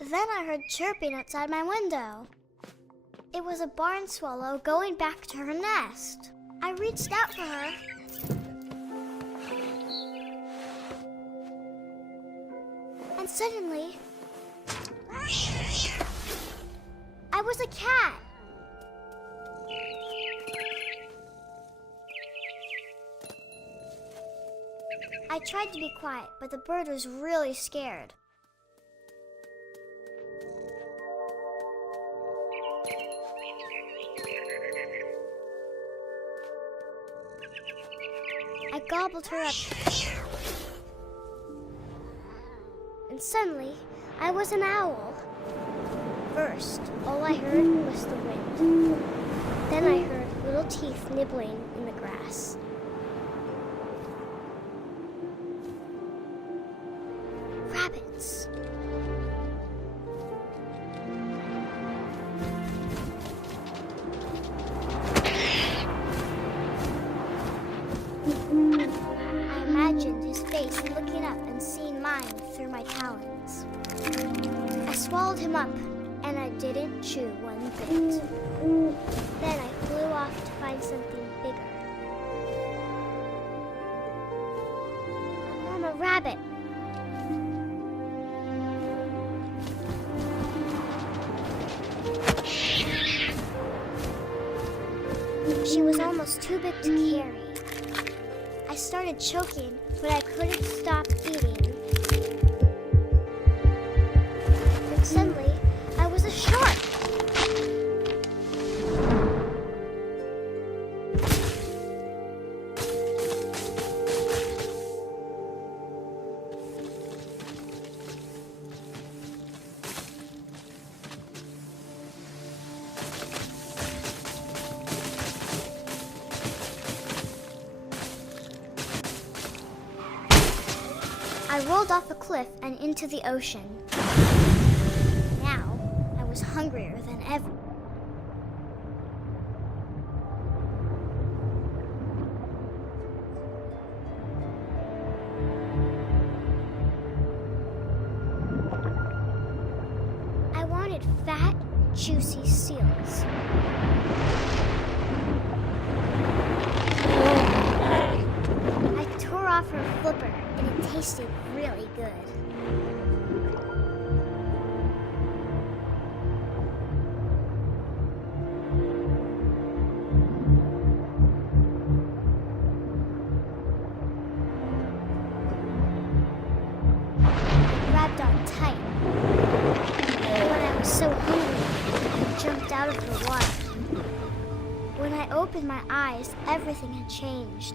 Then I heard chirping outside my window. It was a barn swallow going back to her nest. I reached out for her. And suddenly, I was a cat. I tried to be quiet, but the bird was really scared. I gobbled her up. And suddenly, I was an owl. First, all I heard was the wind. Then I heard little teeth nibbling in the grass. Rabbits. I imagined his face looking up and seeing mine through my talons. I swallowed him up, and I didn't chew one bit. Then I flew off to find something bigger. A mama rabbit. She was almost too big to carry. I started choking, but I couldn't stop eating. And suddenly, I was a shark. I rolled off a cliff and into the ocean. Now, I was hungrier than ever. I wanted fat, juicy seals. I tore off her flipper, and it tasted really good. I grabbed on tight. When I was so hungry, I jumped out of the water. When I opened my eyes, everything had changed.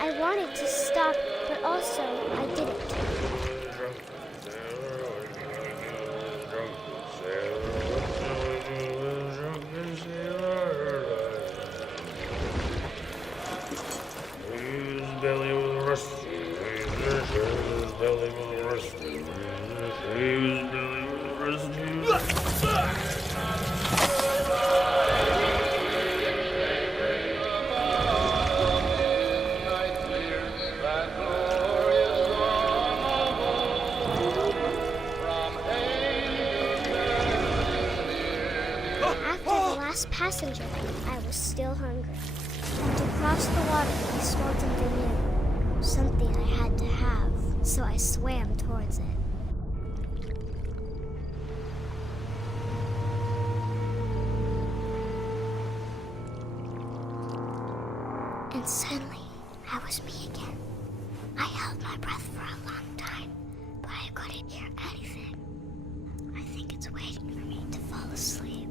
I wanted to stop, but also I didn't. Passenger, I was still hungry. And to cross the water, I smelled something new. Something I had to have, so I swam towards it. And suddenly, I was me again. I held my breath for a long time, but I couldn't hear anything. I think it's waiting for me to fall asleep.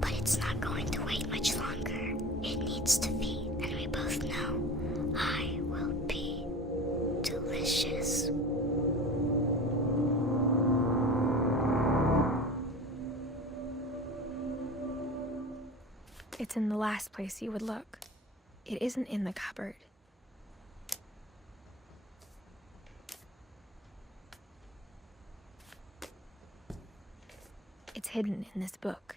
But it's not going to wait much longer. It needs to feed, and we both know I will be delicious. It's in the last place you would look. It isn't in the cupboard. It's hidden in this book.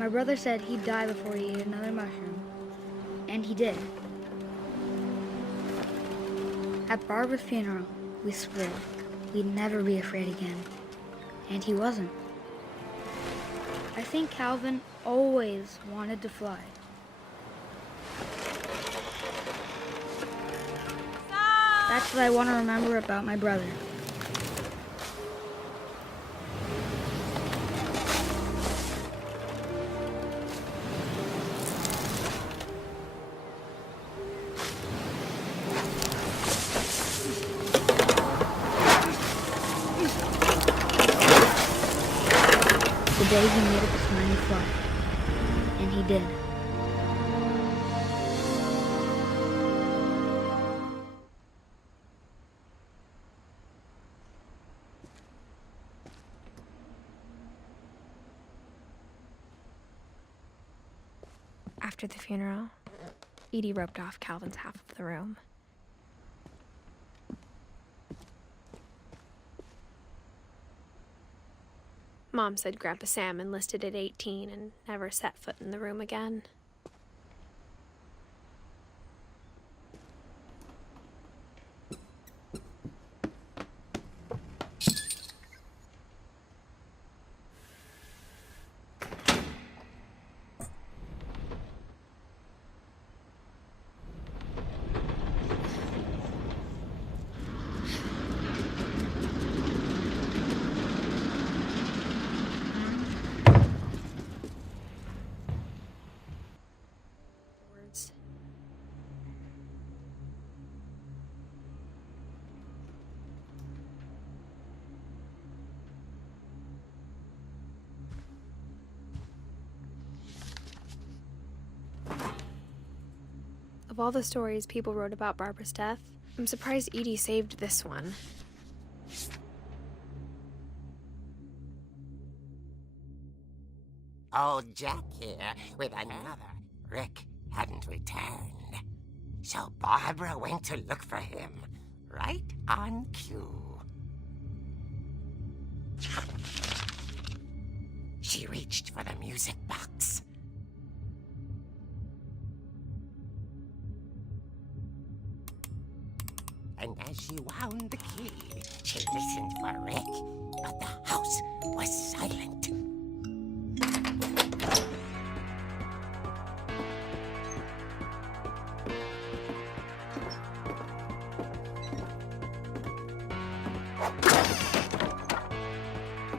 My brother said he'd die before he ate another mushroom. And he did. At Barbara's funeral, we swore we'd never be afraid again. And he wasn't. I think Calvin always wanted to fly. That's what I want to remember about my brother. The day he made up his mind to fly. And he did. After the funeral, Edie roped off Calvin's half of the room. Mom said Grandpa Sam enlisted at 18 and never set foot in the room again. Of all the stories people wrote about Barbara's death, I'm surprised Edie saved this one. Old Jack here with another. Rick hadn't returned. So Barbara went to look for him, right on cue. She reached for the music box. And as she wound the key, she listened for Rick, but the house was silent.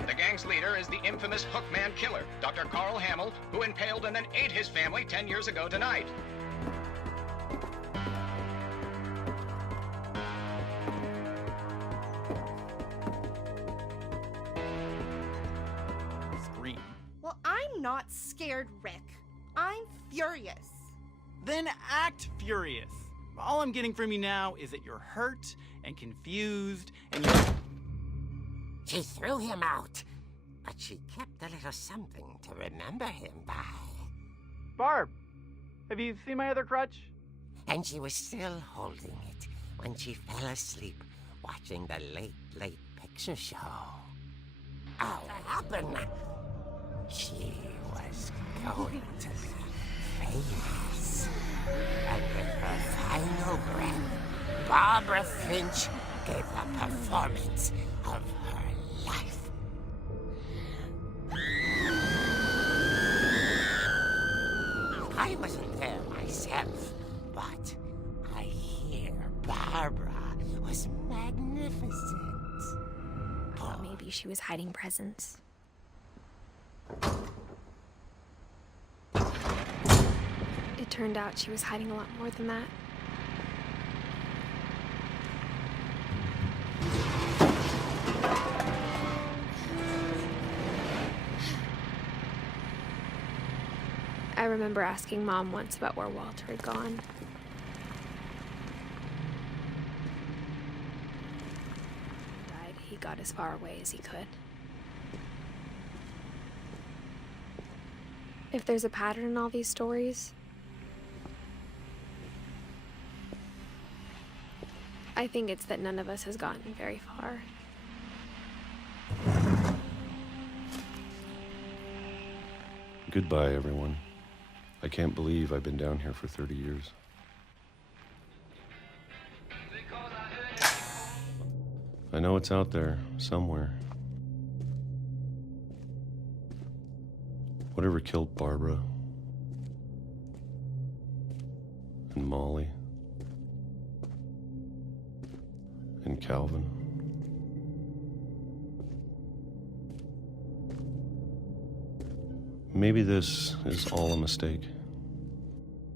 The gang's leader is the infamous Hookman killer, Dr. Carl Hamill, who impaled and then ate his family 10 years ago tonight. Well, I'm not scared, Rick. I'm furious. Then act furious. All I'm getting from you now is that you're hurt and confused and you're... She threw him out, but she kept a little something to remember him by. Barb, have you seen my other crutch? And she was still holding it when she fell asleep watching the late picture show. Oh, what happened? She was going to be famous. And with her final breath, Barbara Finch gave the performance of her life. I wasn't there myself, but I hear Barbara was magnificent. Thought maybe she was hiding presents. It turned out she was hiding a lot more than that. I remember asking Mom once about where Walter had gone. Died, he got as far away as he could. If there's a pattern in all these stories, I think it's that none of us has gotten very far. Goodbye, everyone. I can't believe I've been down here for 30 years. I know it's out there, somewhere. Whatever killed Barbara and Molly and Calvin. Maybe this is all a mistake.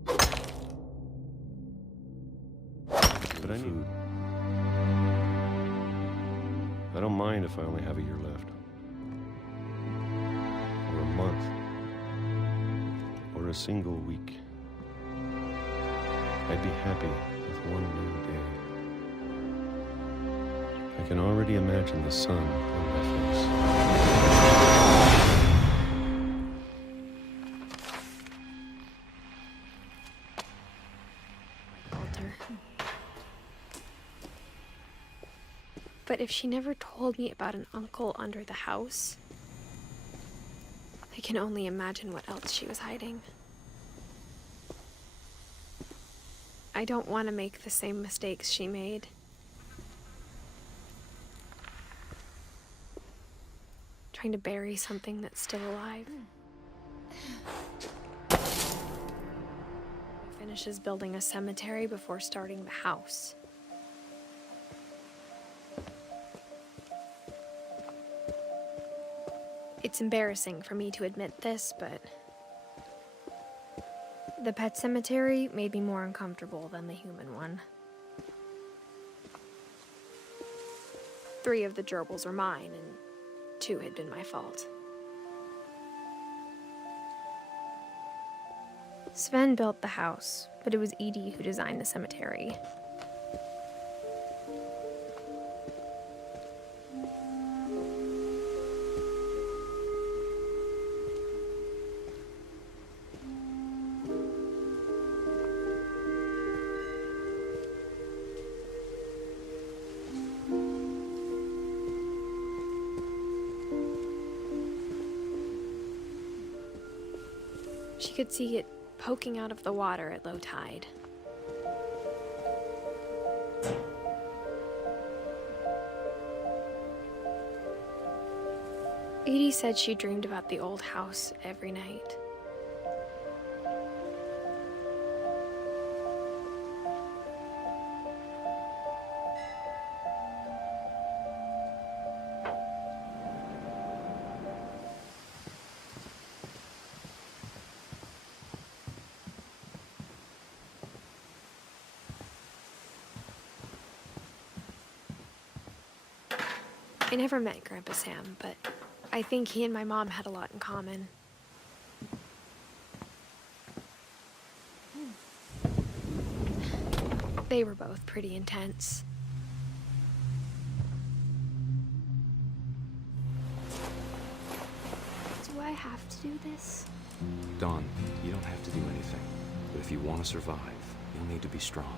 But I need... I don't mind if I only have a year left. Or a month. Or a single week. I'd be happy with one new day. I can already imagine the sun on my face. But if she never told me about an uncle under the house, I can only imagine what else she was hiding. I don't want to make the same mistakes she made. Trying to bury something that's still alive. Finishes building a cemetery before starting the house. It's embarrassing for me to admit this, but the pet cemetery made me more uncomfortable than the human one. 3 of the gerbils were mine, and 2 had been my fault. Sven built the house, but it was Edie who designed the cemetery. She could see it poking out of the water at low tide. Edie said she dreamed about the old house every night. I never met Grandpa Sam, but I think he and my mom had a lot in common. They were both pretty intense. Do I have to do this? Dawn, you don't have to do anything. But if you want to survive, you'll need to be strong.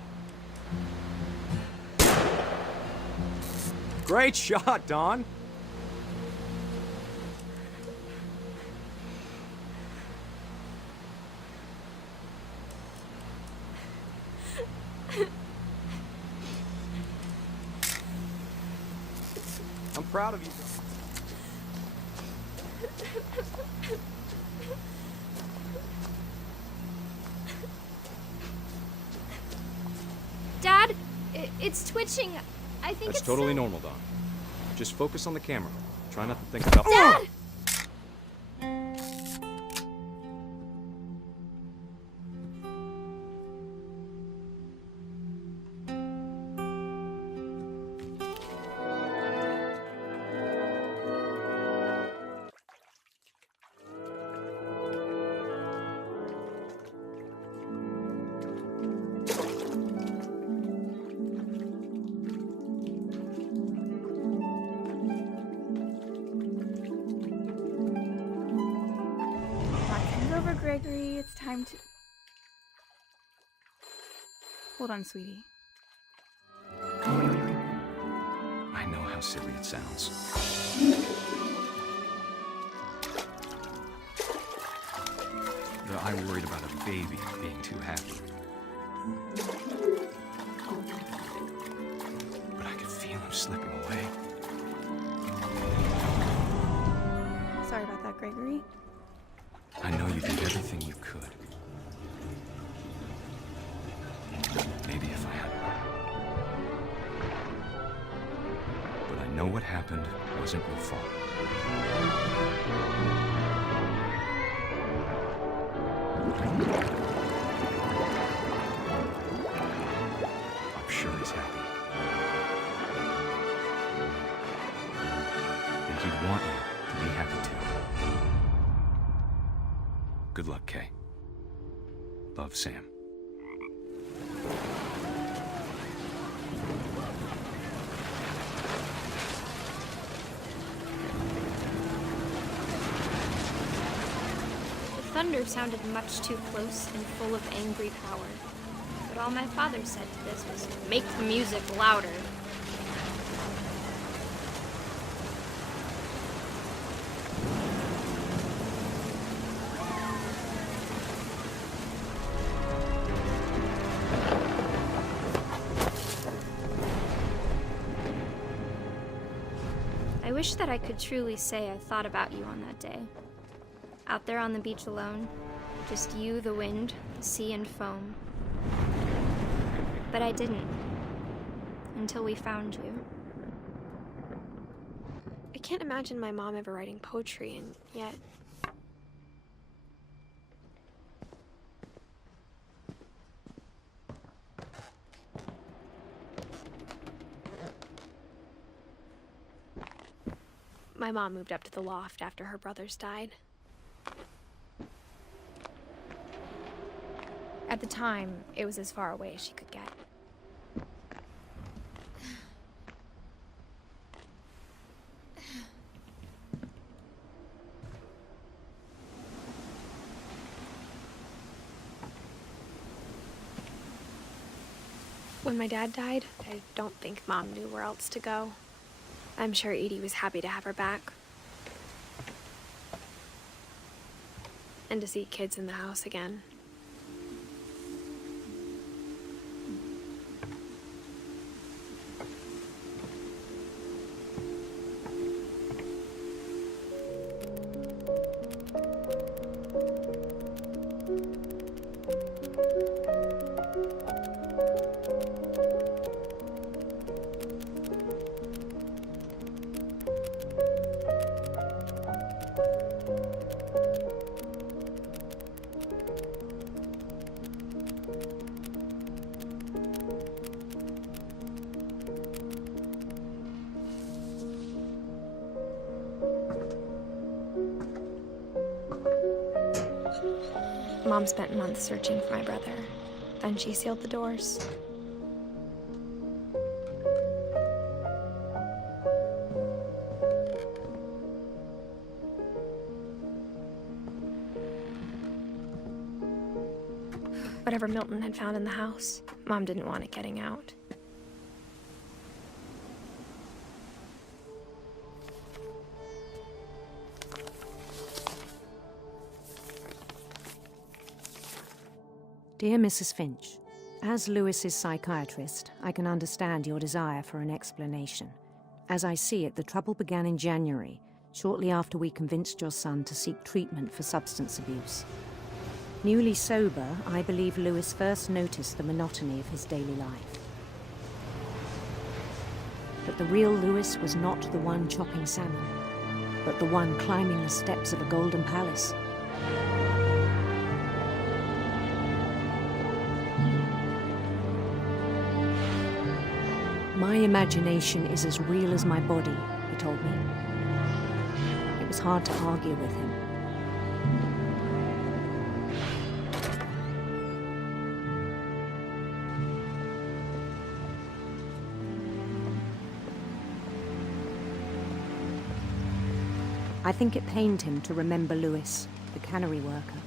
Great shot, Dawn! I'm proud of you. Dad, it's twitching. I think That's it's totally normal, Dawn. Just focus on the camera. Try not to think about... Dad! Over, Gregory. It's time to... Hold on, sweetie. I know how silly it sounds. I worried about a baby being too happy. But I could feel him slipping away. Sorry about that, Gregory. I know you did everything you could. Maybe if I hadn't. But I know what happened wasn't your fault. I'm sure he's happy. And he'd want you to be happy too. Good luck, Kay. Love, Sam. The thunder sounded much too close and full of angry power. But all my father said to this was, "Make the music louder." I wish that I could truly say I thought about you on that day. Out there on the beach alone, just you, the wind, the sea, and foam. But I didn't, until we found you. I can't imagine my mom ever writing poetry, and yet... My mom moved up to the loft after her brothers died. At the time, it was as far away as she could get. When my dad died, I don't think Mom knew where else to go. I'm sure Edie was happy to have her back. And to see kids in the house again. Mom spent months searching for my brother. Then she sealed the doors. Whatever Milton had found in the house, Mom didn't want it getting out. Dear Mrs. Finch, as Lewis's psychiatrist, I can understand your desire for an explanation. As I see it, the trouble began in January, shortly after we convinced your son to seek treatment for substance abuse. Newly sober, I believe Lewis first noticed the monotony of his daily life. But the real Lewis was not the one chopping salmon, but the one climbing the steps of a golden palace. My imagination is as real as my body, he told me. It was hard to argue with him. I think it pained him to remember Lewis, the cannery worker.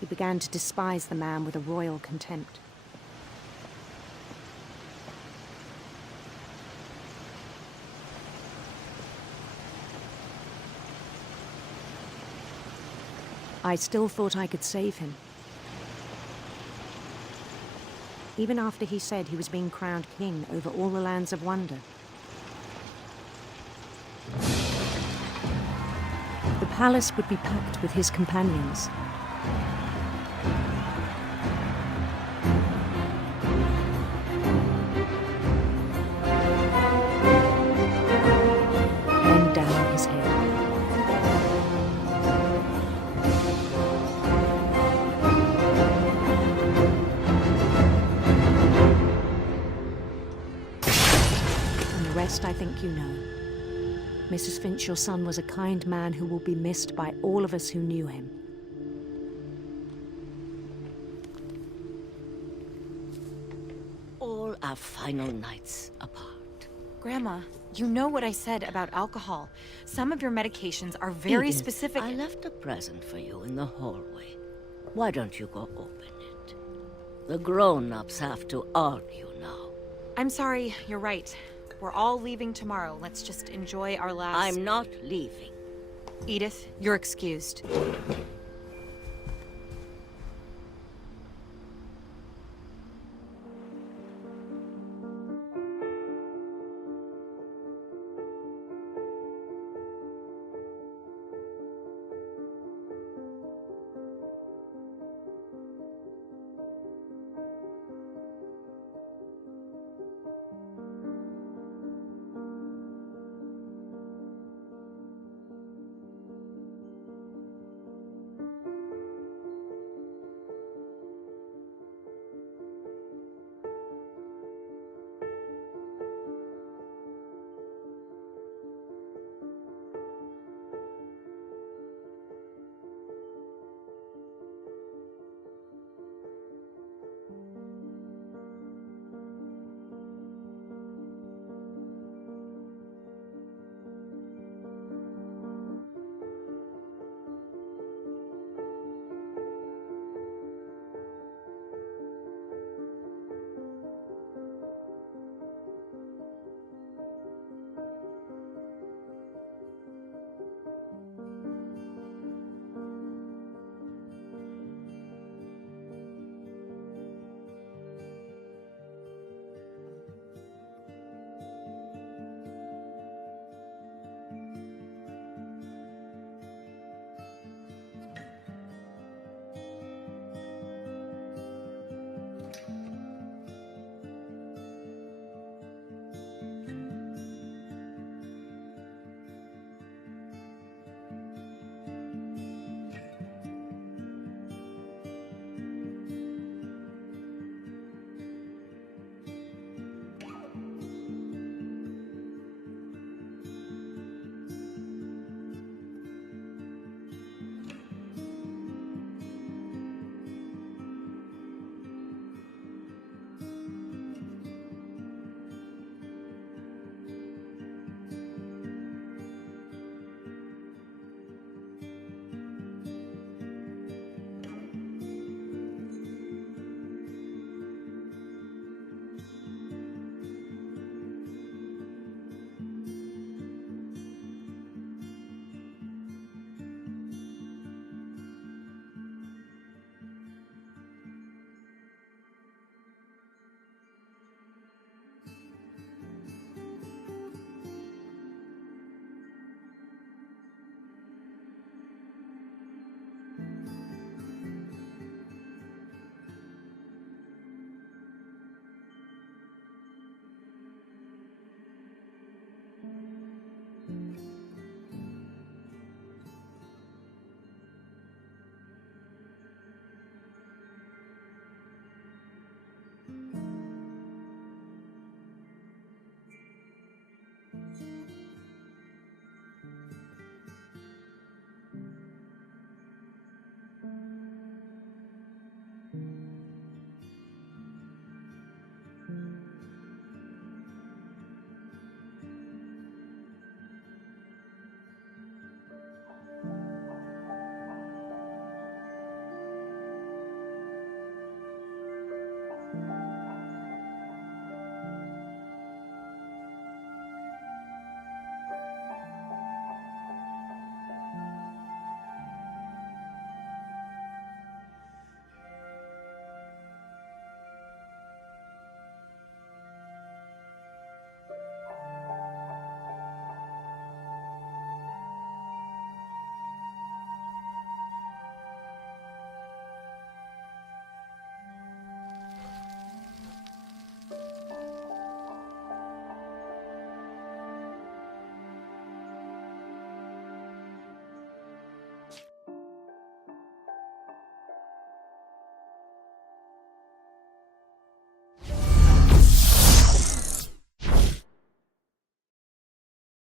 He began to despise the man with a royal contempt. I still thought I could save him. Even after he said he was being crowned king over all the lands of wonder. The palace would be packed with his companions. Then down his head. And the rest I think you know. Mrs. Finch, your son was a kind man who will be missed by all of us who knew him. All our final nights apart. Grandma, you know what I said about alcohol. Some of your medications are very Edith, specific. I left a present for you in the hallway. Why don't you go open it? The grown-ups have to argue now. I'm sorry, you're right. We're all leaving tomorrow. Let's just enjoy our last... I'm not leaving. Edith, you're excused.